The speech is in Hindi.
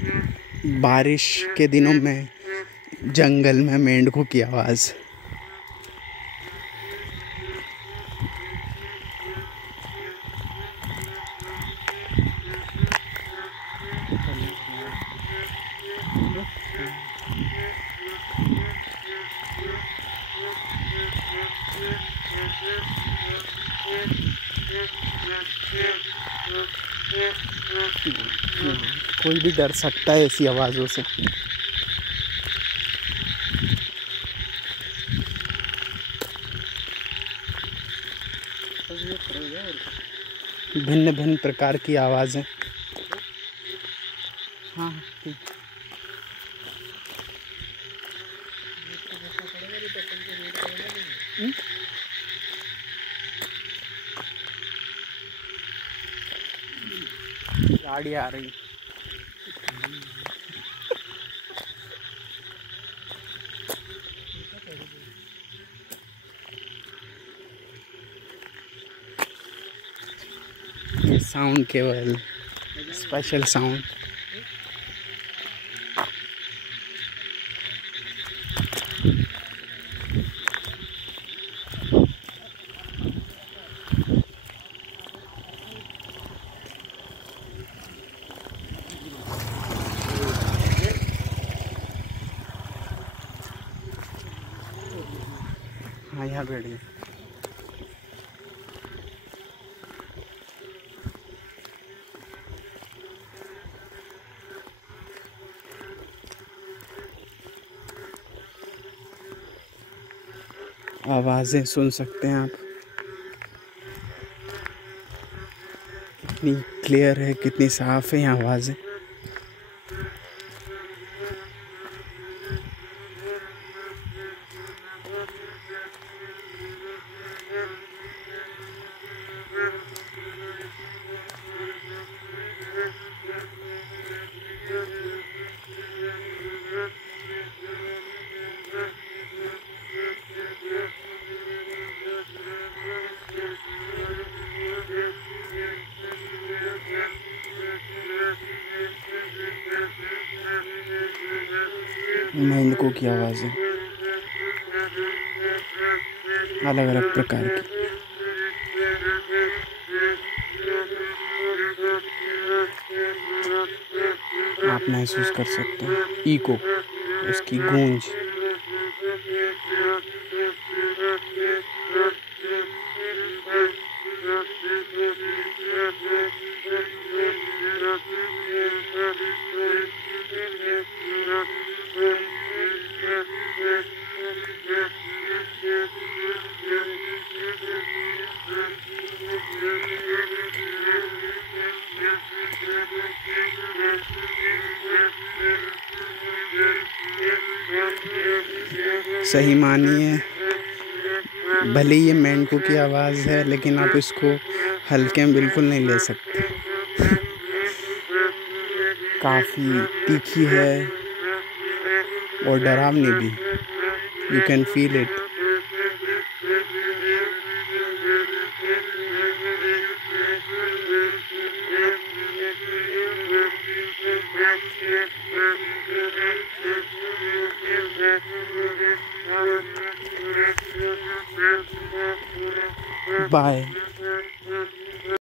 बारिश के दिनों में जंगल में मेंढकों की आवाज़। कोई भी डर सकता है ऐसी आवाज़ों से। भिन्न भिन्न प्रकार की आवाज़ें। हाँ ठीक। गाड़ी आ रही। ये साउंड केवल स्पेशल साउंड। हाँ यहाँ बैठ गए। आवाज़ें सुन सकते हैं आप, कितनी क्लियर है, कितनी साफ है ये आवाज़ें। मेंढकों की आवाज़ें अलग अलग प्रकार की। आप महसूस कर सकते हैं इको, उसकी गूंज। सही मानिए, भले ये मेंढकों की आवाज़ है लेकिन आप इसको हल्के में बिल्कुल नहीं ले सकते। काफ़ी तीखी है और डरावनी भी। You can feel it. Bye.